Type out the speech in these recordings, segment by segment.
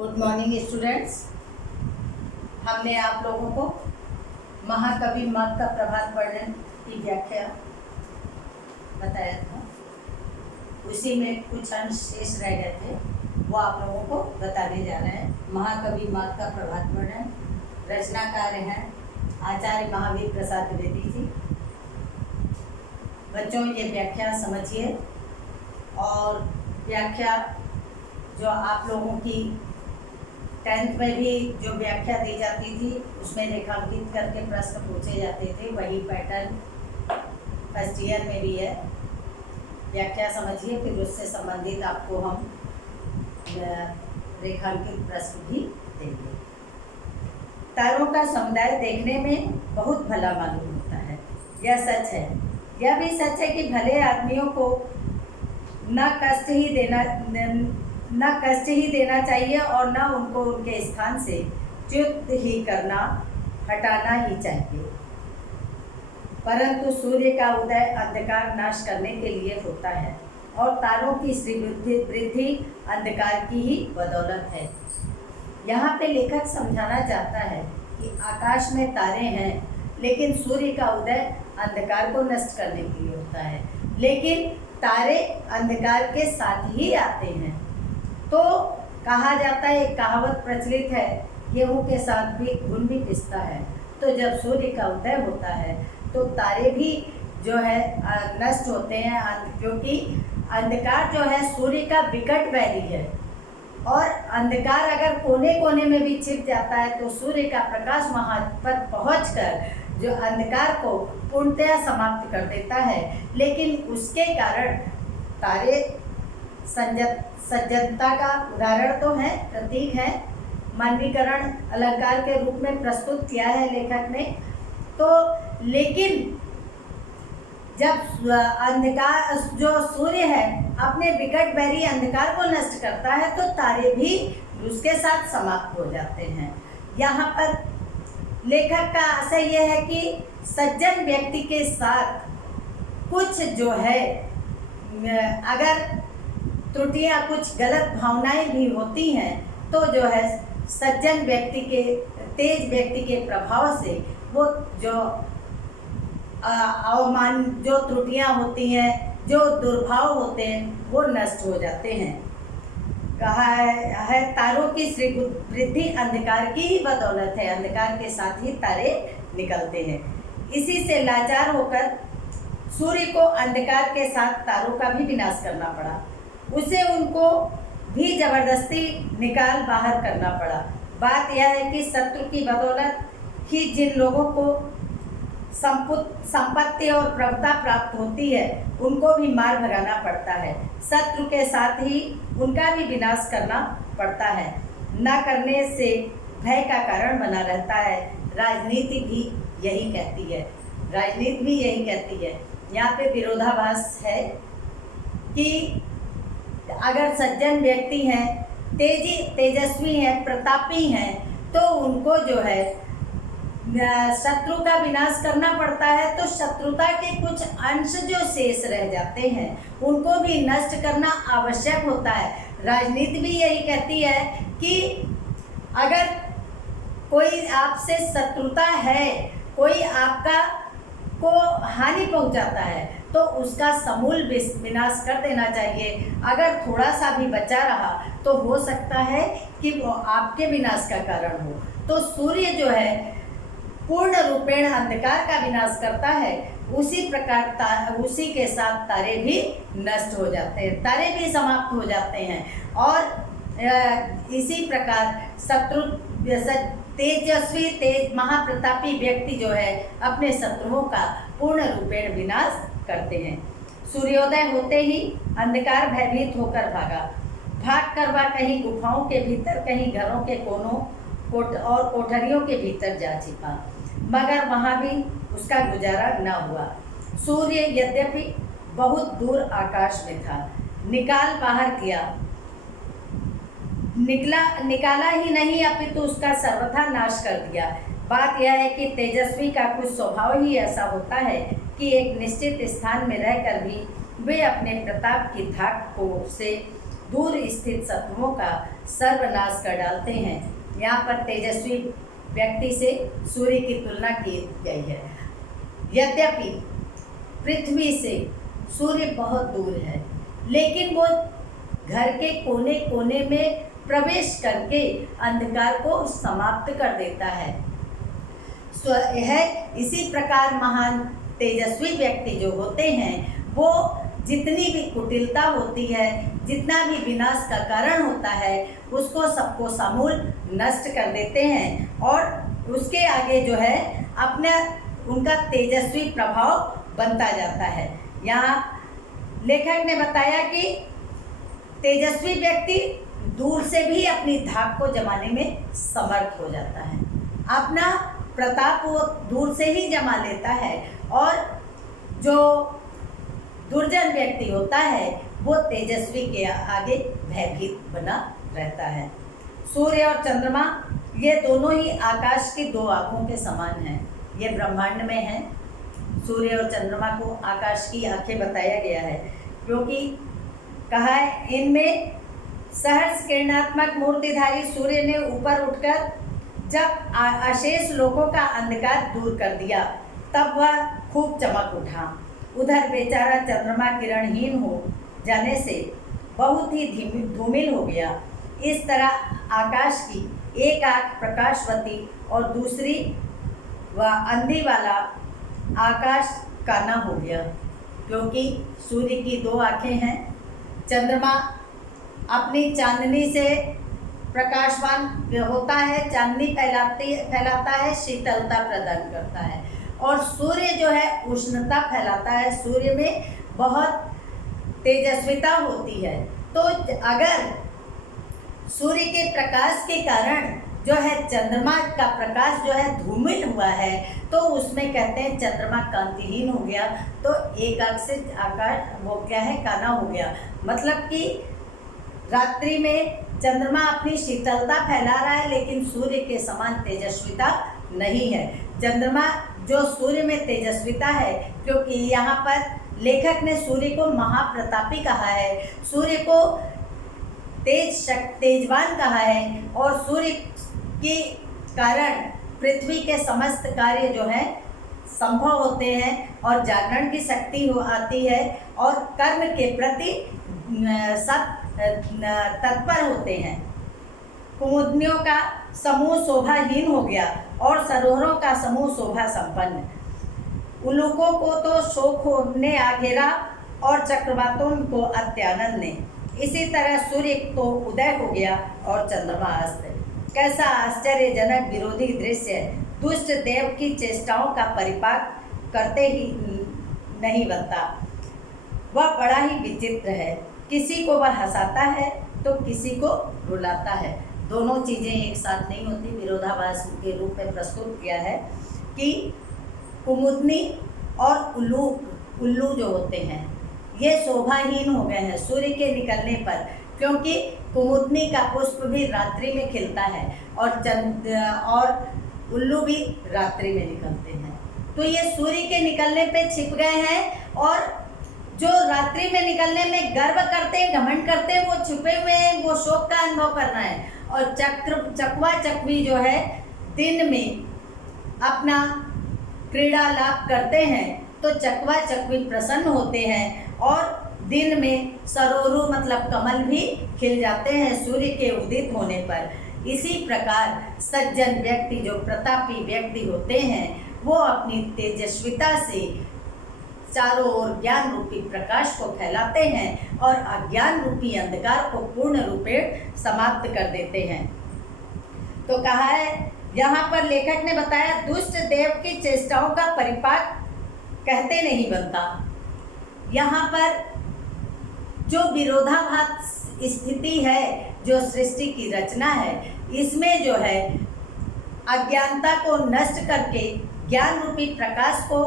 Good morning students. हमने आप लोगों को महाकवि मग का प्रभात वर्णन की व्याख्या बताया था, उसी में कुछ अंश शेष रह गए थे, वो आप लोगों को बताने जा रहे हैं। महाकवि मग का प्रभात वर्णन, रचनाकार हैं आचार्य महावीर प्रसाद द्विवेदी जी। बच्चों, ये व्याख्या समझिए और व्याख्या जो आप लोगों की 10th में भी जो व्याख्या दी जाती थी उसमें रेखांकित करके प्रश्न पूछे जाते थे, वही पैटर्न फर्स्ट ईयर में भी है। व्याख्या समझिए, फिर उससे संबंधित आपको हम रेखांकित प्रश्न भी देंगे। तारों का समुदाय देखने में बहुत भला मालूम होता है, यह सच है। यह भी सच है कि भले आदमियों को न कष्ट ही देना चाहिए और न उनको उनके स्थान से च्युत ही हटाना ही चाहिए। परंतु सूर्य का उदय अंधकार नाश करने के लिए होता है और तारों की वृद्धि अंधकार की ही बदौलत है। यहाँ पे लेखक समझाना चाहता है कि आकाश में तारे हैं, लेकिन सूर्य का उदय अंधकार को नष्ट करने के लिए होता है। लेकिन तारे अंधकार के साथ ही आते हैं। तो कहा जाता है, एक कहावत प्रचलित है, गेहूं के साथ भी घुन भी पिसता है। तो जब सूर्य का उदय होता है तो तारे भी जो है नष्ट होते हैं, क्योंकि अंधकार जो है सूर्य का विकट वैरी है और अंधकार अगर कोने कोने में भी छिप जाता है तो सूर्य का प्रकाश वहाँ पर पहुँचकर जो अंधकार को पूर्णतया समाप्त कर देता है। लेकिन उसके कारण तारे सज्जनता का उदाहरण तो है, प्रतीक है, मानवीकरण अलंकार के रूप में प्रस्तुत किया है लेखक ने। तो लेकिन जब अंधकार जो सूर्य है अपने विकट बैरी अंधकार को नष्ट करता है तो तारे भी उसके साथ समाप्त हो जाते हैं। यहाँ पर लेखक का आशय यह है कि सज्जन व्यक्ति के साथ कुछ जो है अगर त्रुटियां, कुछ गलत भावनाएं भी होती हैं तो जो है सज्जन व्यक्ति के, तेज व्यक्ति के प्रभाव से वो जो अवमान, जो त्रुटियां होती हैं, जो दुर्भाव होते हैं, वो नष्ट हो जाते हैं। कहा है तारों की वृद्धि अंधकार की ही बदौलत है, अंधकार के साथ ही तारे निकलते हैं। इसी से लाचार होकर सूर्य को अंधकार के साथ तारों का भी विनाश करना पड़ा, उसे उनको भी जबरदस्ती निकाल बाहर करना पड़ा। बात यह है कि शत्रु की बदौलत ही जिन लोगों को संपत्ति और प्रभुता प्राप्त होती है उनको भी मार भगाना पड़ता है। शत्रु के साथ ही उनका भी विनाश करना पड़ता है। न करने से भय का कारण बना रहता है। राजनीति भी यही कहती है, राजनीति भी यही कहती है। यहाँ पे विरोधाभास है कि अगर सज्जन व्यक्ति हैं, तेजस्वी हैं, प्रतापी हैं, तो उनको जो है शत्रु का विनाश करना पड़ता है। तो शत्रुता के कुछ अंश जो शेष रह जाते हैं उनको भी नष्ट करना आवश्यक होता है। राजनीति भी यही कहती है कि अगर कोई आपसे शत्रुता है, कोई आपका को हानि पहुंचाता है तो उसका समूल विनाश कर देना चाहिए। अगर थोड़ा सा भी बचा रहा तो हो सकता है कि वो आपके विनाश का कारण हो। तो सूर्य जो है पूर्ण रूपेण अंधकार का विनाश करता है, उसी प्रकार उसी के साथ तारे भी नष्ट हो जाते हैं, तारे भी समाप्त हो जाते हैं। और इसी प्रकार तेज महाप्रतापी व्यक्ति जो है अपने शत्रुओं का पूर्ण रूपेण विनाश करते हैं। सूर्योदय होते ही अंधकार भयभीत होकर भाग कर वह कहीं गुफाओं के भीतर, कहीं घरों के कोनों और कोठरियों के भीतर जा छिपा, मगर वहाँ भी उसका गुजारा न हुआ। सूर्य यद्यपि बहुत दूर आकाश में था, निकाल बाहर किया, निकाला ही नहीं अपितु उसका सर्वथा नाश कर दिया। बात यह है कि तेजस्वी का कुछ स्वभाव ही ऐसा होता है कि एक निश्चित स्थान में रहकर भी वे अपने प्रताप की धाक को से दूर स्थित शत्रुओं का सर्वनाश कर डालते हैं। यहाँ पर तेजस्वी व्यक्ति से सूर्य की तुलना की गई है। यद्यपि पृथ्वी से सूर्य बहुत दूर है, लेकिन वो घर के कोने कोने में प्रवेश करके अंधकार को समाप्त कर देता है। यह इसी प्रकार महान तेजस्वी व्यक्ति जो होते हैं, वो जितनी भी कुटिलता होती है, जितना भी विनाश का कारण होता है, उसको सबको समूल नष्ट कर देते हैं और उसके आगे जो है अपना उनका तेजस्वी प्रभाव बनता जाता है। यहाँ लेखक ने बताया कि तेजस्वी व्यक्ति दूर से भी अपनी धाक को जमाने में समर्थ हो जाता है, अपना प्रताप वो दूर से ही जमा लेता है और जो दुर्जन व्यक्ति होता है वो तेजस्वी के आगे भयभीत बना रहता है। सूर्य और चंद्रमा ये दोनों ही आकाश की दो आँखों के समान हैं। ये ब्रह्मांड में है। सूर्य और चंद्रमा को आकाश की आंखें बताया गया है, क्योंकि कहा है इनमें सहर्ष किरणात्मक मूर्तिधारी सूर्य ने ऊपर उठकर जब अशेष लोगों का अंधकार दूर कर दिया, तब वह खूब चमक उठा। उधर बेचारा चंद्रमा किरणहीन हो जाने से बहुत ही धूमिल हो गया। इस तरह आकाश की एक आँख प्रकाशवती और दूसरी वह अंधी वाला आकाश काना हो गया, क्योंकि सूर्य की दो आँखें हैं। चंद्रमा अपनी चांदनी से प्रकाशवान होता है, चांदनी फैलाता है, शीतलता प्रदान करता है, और सूर्य जो है उष्णता फैलाता है। सूर्य में बहुत तेजस्विता होती है। तो अगर सूर्य के प्रकाश के कारण जो है चंद्रमा का प्रकाश जो है धूमिल हुआ है, तो उसमें कहते हैं चंद्रमा कांतिहीन हो गया, तो एक आँख से आकाश वो क्या है काना हो गया। मतलब कि रात्रि में चंद्रमा अपनी शीतलता फैला रहा है, लेकिन सूर्य के समान तेजस्विता नहीं है। चंद्रमा जो सूर्य में तेजस्विता है, क्योंकि यहाँ पर लेखक ने सूर्य को महाप्रतापी कहा है, सूर्य को तेजवान कहा है, और सूर्य के कारण पृथ्वी के समस्त कार्य जो हैं संभव होते हैं और जागरण की शक्ति आती है और कर्म के प्रति सब तत्पर होते हैं। कुमुदनियों का समूह शोभाहीन हो गया और सरोवरों का समूह शोभा संपन्न। उल्लूकों को तो शोक ने आ घेरा और चक्रवातों को अत्यानंद ने। इसी तरह सूर्य तो उदय हो गया और चंद्रमा अस्त। कैसा आश्चर्यजनक विरोधी दृश्य है। दुष्ट देव की चेष्टाओं का परिपाक करते ही नहीं बनता। वह बड़ा ही विचित्र है। किसी को वह हंसाता है तो किसी को रुलाता है। दोनों चीज़ें एक साथ नहीं होती। विरोधाभास के रूप में प्रस्तुत किया है कि कुमुदनी और उल्लू जो होते हैं ये शोभाहीन हो गए हैं सूर्य के निकलने पर, क्योंकि कुमुदनी का पुष्प भी रात्रि में खिलता है और उल्लू भी रात्रि में निकलते हैं। तो ये सूर्य के निकलने पे छिप गए हैं, और जो रात्रि में निकलने में गर्व करते हैं, घमंड करते हैं, वो छुपे हुए हैं, वो शोक का अनुभव करना है। और चकवा चकवी जो है दिन में अपना क्रीड़ा लाभ करते हैं, तो चकवा चकवी प्रसन्न होते हैं और दिन में सरोरू मतलब कमल भी खिल जाते हैं सूर्य के उदित होने पर। इसी प्रकार सज्जन व्यक्ति जो प्रतापी व्यक्ति होते हैं, वो अपनी तेजस्विता से चारों ओर ज्ञान रूपी प्रकाश को फैलाते हैं और अज्ञान रूपी अंधकार को पूर्ण रूपेण समाप्त कर देते हैं। तो कहा है यहाँ पर लेखक ने बताया, दुष्ट देव की चेष्टाओं का परिपाक कहते नहीं बनता। यहाँ पर जो विरोधाभास स्थिति है, जो सृष्टि की रचना है, इसमें जो है अज्ञानता को नष्ट करके ज्ञान रूपी प्रकाश को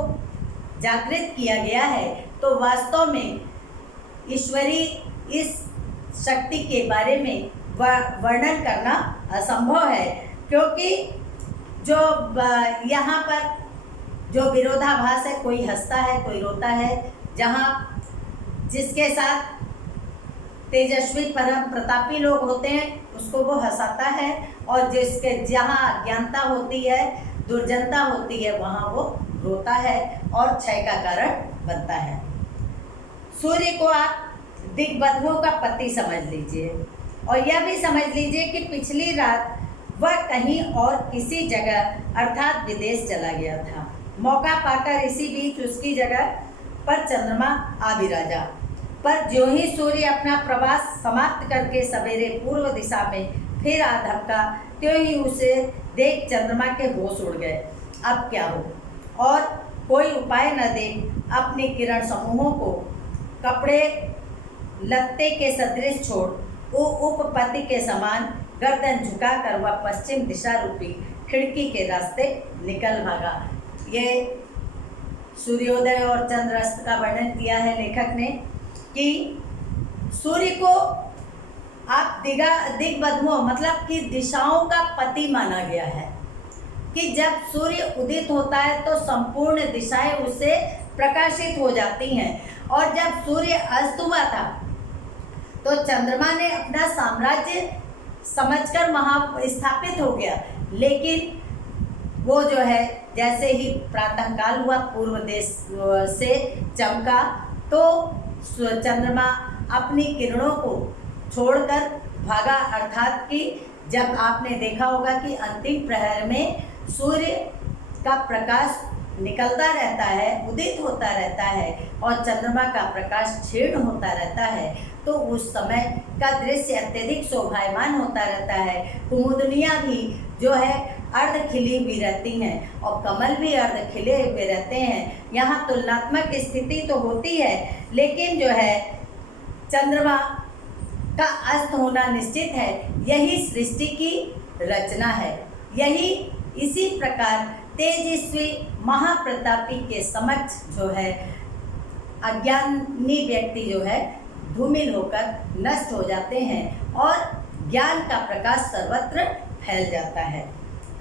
जागृत किया गया है। तो वास्तव में ईश्वरी इस शक्ति के बारे में वर्णन करना असंभव है, क्योंकि जो यहाँ पर जो विरोधाभास है, कोई हंसता है कोई रोता है, जहाँ जिसके साथ तेजस्वी परम प्रतापी लोग होते हैं उसको वो हंसाता है, और जिसके जहाँ अज्ञानता होती है, दुर्जनता होती है, वहाँ वो रोता है और क्षय का कारण बनता है। सूर्य को आप दिग्बंधुओं का पति समझ लीजिए, और यह भी समझ लीजिए कि पिछली रात वह कहीं और किसी जगह अर्थात विदेश चला गया था। मौका पाकर इसी बीच उसकी जगह पर चंद्रमा आ विराजा। पर ज्यों ही सूर्य अपना प्रवास समाप्त करके सवेरे पूर्व दिशा में फिर आ धमका, त्यों ही उसे देख चंद्रमा के होश उड़ गए। अब क्या हो, और कोई उपाय न देख अपने किरण समूहों को कपड़े लत्ते के सदृश छोड़ उपपति के समान गर्दन झुकाकर वह पश्चिम दिशा रूपी खिड़की के रास्ते निकल भागा। ये सूर्योदय और चंद्रास्त का वर्णन किया है लेखक ने कि सूर्य को आप दिग्बंधुओं मतलब कि दिशाओं का पति माना गया है, कि जब सूर्य उदित होता है तो संपूर्ण दिशाएं उससे प्रकाशित हो जाती हैं, और जब सूर्य अस्त हुआ था तो चंद्रमा ने अपना साम्राज्य समझकर वहाँ स्थापित हो गया। लेकिन वो जो है जैसे ही प्रातःकाल हुआ पूर्व देश से चमका तो चंद्रमा अपनी किरणों को छोड़कर भागा, अर्थात कि जब आपने देखा होगा कि अंतिम प्रहर में सूर्य का प्रकाश निकलता रहता है, उदित होता रहता है, और चंद्रमा का प्रकाश क्षीण होता रहता है, तो उस समय का दृश्य अत्यधिक शोभायमान होता रहता है। कुमुदनियाँ भी जो है अर्ध खिली हुई रहती हैं और कमल भी अर्ध खिले हुए रहते हैं। यहाँ तुलनात्मक स्थिति तो होती है, लेकिन जो है चंद्रमा का अस्त होना निश्चित है। यही सृष्टि की रचना है। यही इसी प्रकार तेजस्वी महाप्रतापी के समक्ष जो है अज्ञानी व्यक्ति जो है धूमिल होकर नष्ट हो जाते हैं और ज्ञान का प्रकाश सर्वत्र फैल जाता है।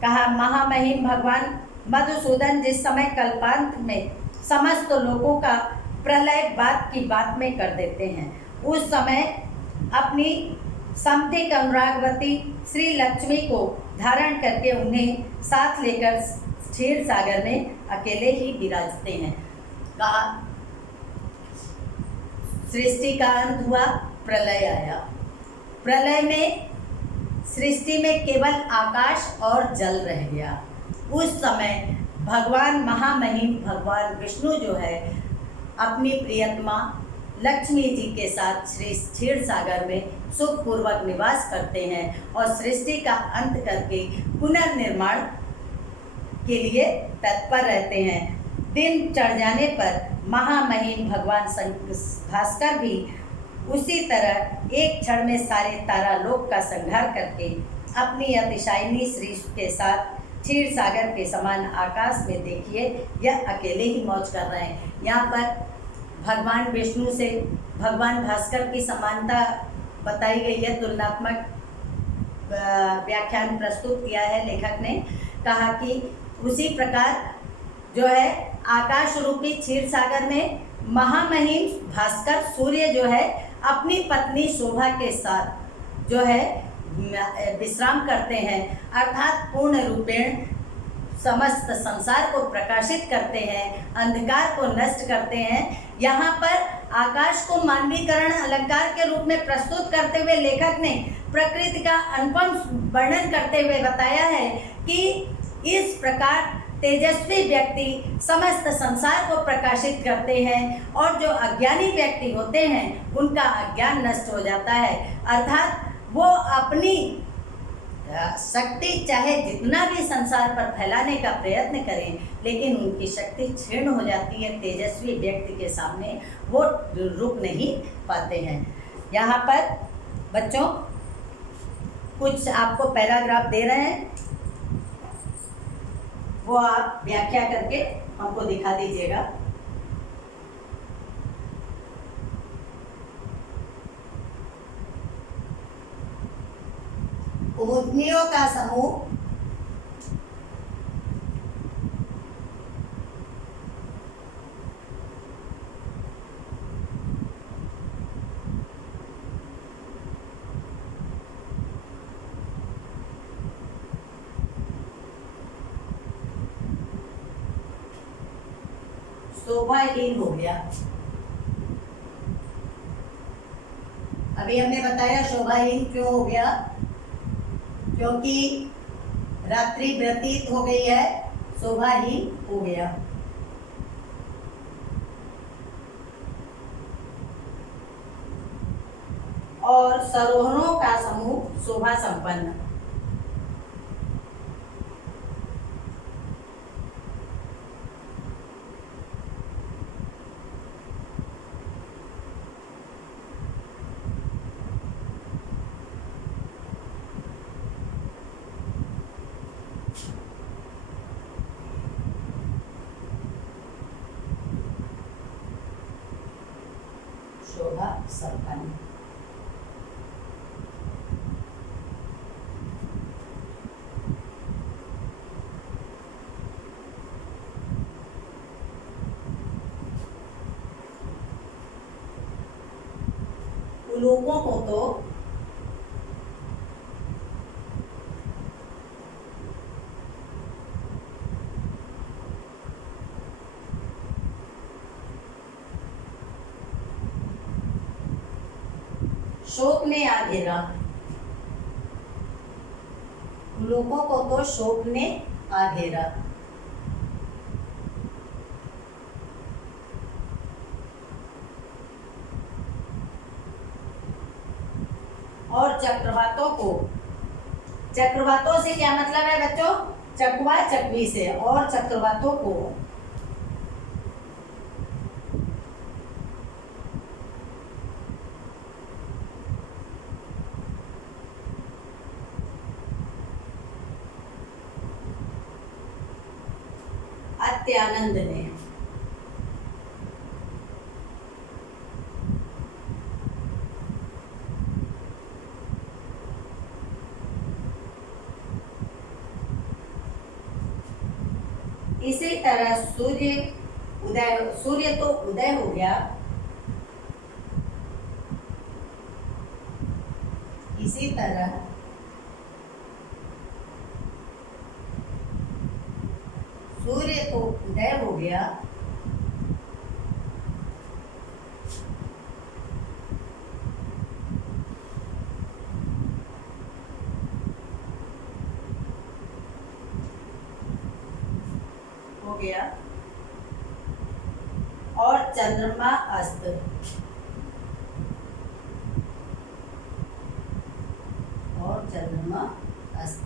कहा महामहिम भगवान मधुसूदन जिस समय कल्पांत में समस्त लोगों का प्रलय बात की बात में कर देते हैं, उस समय अपनी समधिक अनुरागवती श्री लक्ष्मी को धारण करके उन्हें साथ लेकर क्षीर सागर में अकेले ही विराजते हैं। कहा सृष्टि का अंत हुआ, प्रलय आया। प्रलय में सृष्टि में केवल आकाश और जल रह गया। उस समय भगवान महामहिम भगवान विष्णु जो है अपनी प्रियतमा लक्ष्मी जी के साथ श्री क्षीर सागर में सुखपूर्वक निवास करते हैं और सृष्टि का अंत करके पुनर्निर्माण के लिए तत्पर रहते हैं। दिन चढ़ जाने पर महामहिम भगवान भास्कर भी उसी तरह एक क्षण में सारे तारालोक का संहार करके अपनी अतिशायिनी श्री के साथ क्षीर सागर के समान आकाश में देखिए यह अकेले ही मौज कर रहे हैं। यहाँ पर भगवान विष्णु से भगवान भास्कर की समानता बताई गई है। तुलनात्मक व्याख्यान प्रस्तुत किया है लेखक ने। कहा कि उसी प्रकार जो है आकाश रूपी क्षीर सागर में महामहिम भास्कर सूर्य जो है अपनी पत्नी शोभा के साथ जो है विश्राम करते हैं, अर्थात पूर्ण रूपेण समस्त संसार को प्रकाशित करते हैं, अंधकार को नष्ट करते हैं। यहाँ पर आकाश को मानवीकरण अलंकार के रूप में प्रस्तुत करते हुए लेखक ने प्रकृति का अनुपम वर्णन करते हुए बताया है कि इस प्रकार तेजस्वी व्यक्ति समस्त संसार को प्रकाशित करते हैं और जो अज्ञानी व्यक्ति होते हैं उनका अज्ञान नष्ट हो जाता है, अर्थात वो अपनी शक्ति चाहे जितना भी संसार पर फैलाने का प्रयत्न करें लेकिन उनकी शक्ति क्षीण हो जाती है। तेजस्वी व्यक्ति के सामने वो रुक नहीं पाते हैं। यहाँ पर बच्चों कुछ आपको पैराग्राफ दे रहे हैं, वो आप व्याख्या करके हमको दिखा दीजिएगा। कुमुदनियों का समूह शोभाहीन हो गया। अभी हमने बताया शोभाहीन क्यों हो गया, क्योंकि रात्रि व्यतीत हो गई है, शोभाहीन हो गया। और सरोवरों का समूह शोभा संपन्न। शोभा संपन्न। लोगों को तो शोक ने आ घेरा। लोगों को तो शोक ने आ घेरा। और चक्रवातों से क्या मतलब है बच्चों? चकवा चकवी से। और चक्रवातों को अत्यानंद ने। इसी तरह सूर्य तो उदय हो गया। इसी तरह सूर्य तो उदय हो गया। हो गया। और चंद्रमा अस्त। और चंद्रमा अस्त।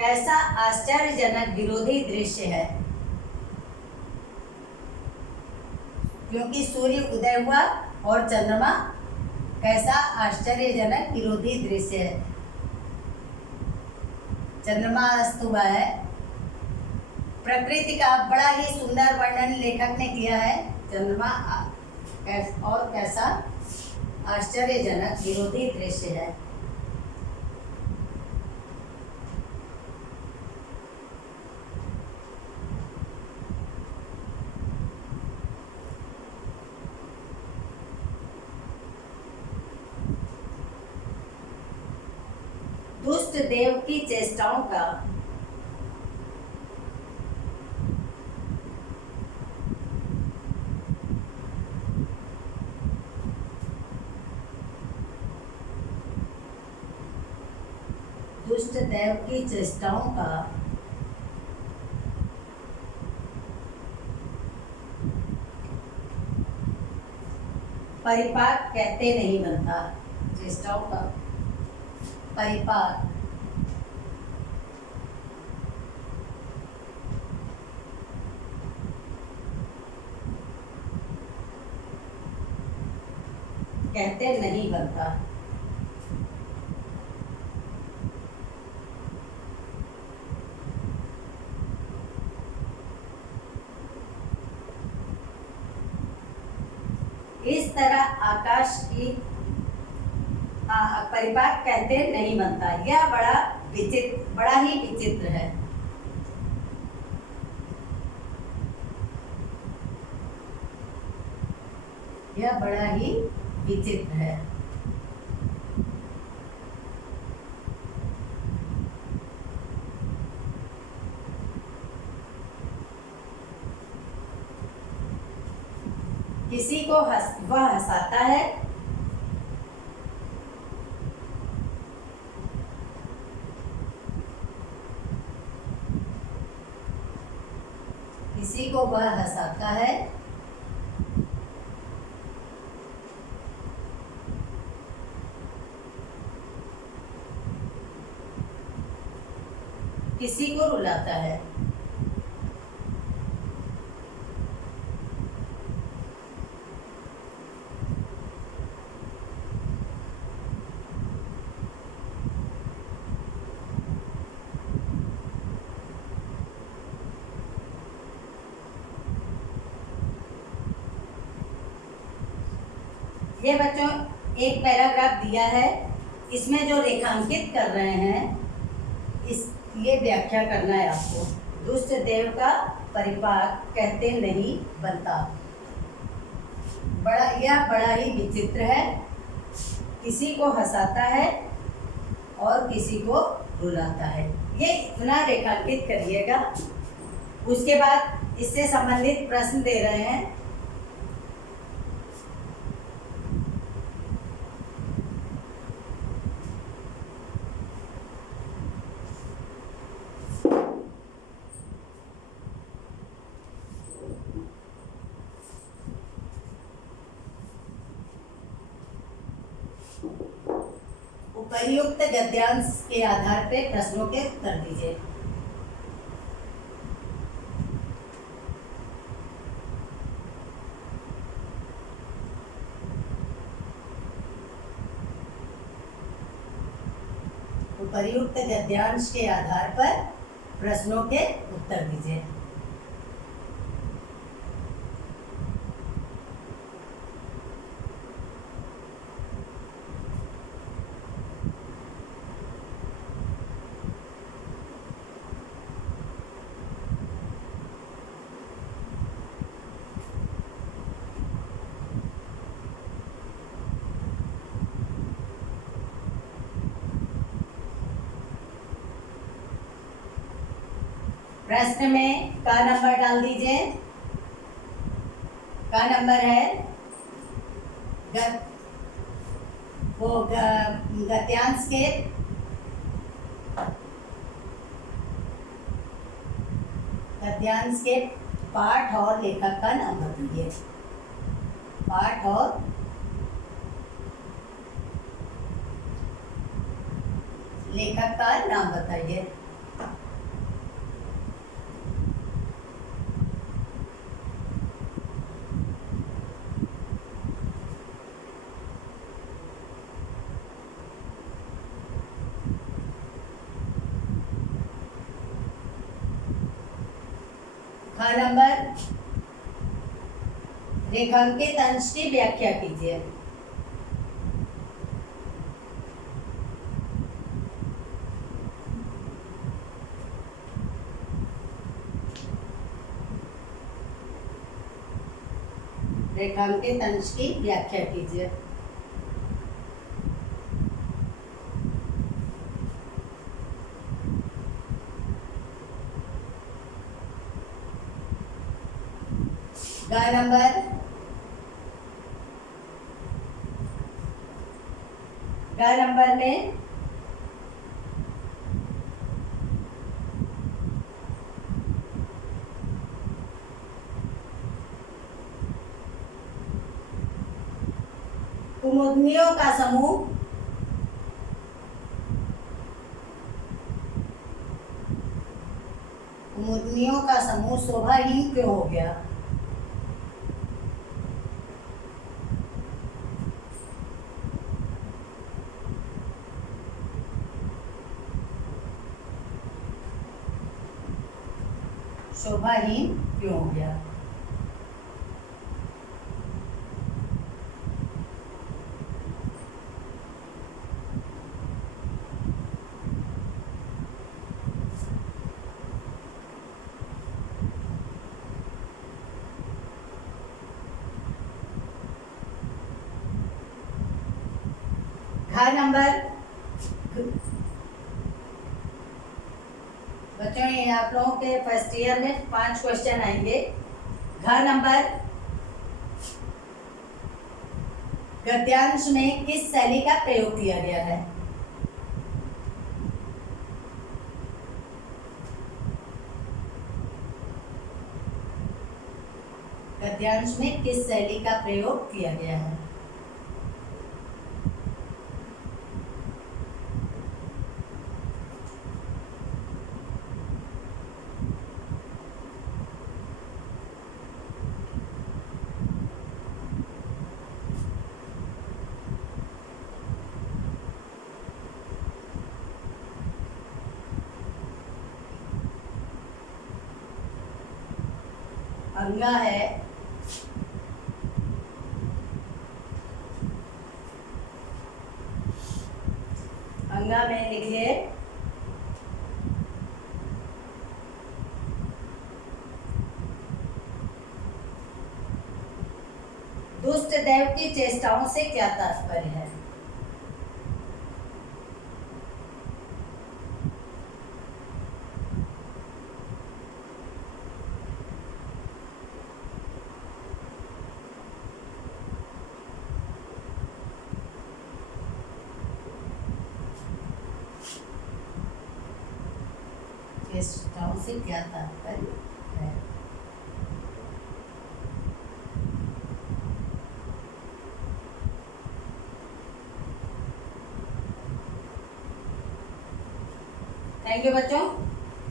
कैसा आश्चर्यजनक विरोधी दृश्य है, क्योंकि सूर्य उदय हुआ और चंद्रमा। कैसा आश्चर्यजनक विरोधी दृश्य है। चंद्रमा अस्त हुआ है। प्रकृति का बड़ा ही सुंदर वर्णन लेखक ने किया है। चंद्रमा और कैसा आश्चर्यजनक विरोधी दृश्य है। दुष्ट देव की चेष्टाओं का दुष्ट देव की चेष्टाओं का परिपाक कहते नहीं बनता। चेष्टाओं का परिपाक कहते नहीं बनता। इस तरह हाँ, परिपाक कहते नहीं बनता। यह बड़ा ही विचित्र है। यह बड़ा ही विचित्र है। किसी को वह हंसाता है, किसी को वह हंसाता है, किसी को रुलाता है। ये बच्चों एक पैराग्राफ दिया है, इसमें जो रेखांकित कर रहे हैं ये व्याख्या करना है आपको। दुष्ट देव का परिपाक कहते नहीं बनता। यह बड़ा ही विचित्र है, किसी को हंसाता है और किसी को रुलाता है। ये इतना रेखांकित करिएगा। उसके बाद इससे संबंधित प्रश्न दे रहे हैं। उपर्युक्त गद्यांश के आधार पर प्रश्नों के उत्तर दीजिए। उपर्युक्त गद्यांश के आधार पर प्रश्नों के उत्तर दीजिए। प्रश्न में का नंबर डाल दीजिए। का नंबर है गद्यांश के पाठ और लेखक का नाम बताइए। पाठ और लेखक का नाम बताइए। ख नंबर रेखांकित अंश की व्याख्या कीजिए। रेखांकित अंश की व्याख्या कीजिए। ग नंबर में कुमुदनियों का समूह शोभाहीन क्यों हो गया? शोभाहीन क्यों हो गया? घ नंबर, बच्चों ये आप लोगों के फर्स्ट ईयर में 5 क्वेश्चन आएंगे। घ नंबर, गद्यांश में किस शैली का प्रयोग किया गया है? गद्यांश में किस शैली का प्रयोग किया गया है? अंगा है, अंगा में लिखिए दुष्ट देव की चेष्टाओं से क्या तात्पर्य है? चेष्टाओं से क्या तात्पर्य है? थैंक यू बच्चों,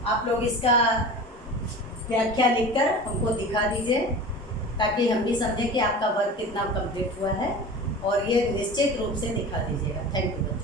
आप लोग इसका व्याख्या लिखकर हमको दिखा दीजिए ताकि हम भी समझें कि आपका वर्क कितना कंप्लीट हुआ है, और ये निश्चित रूप से दिखा दीजिएगा। थैंक यू बच्चों।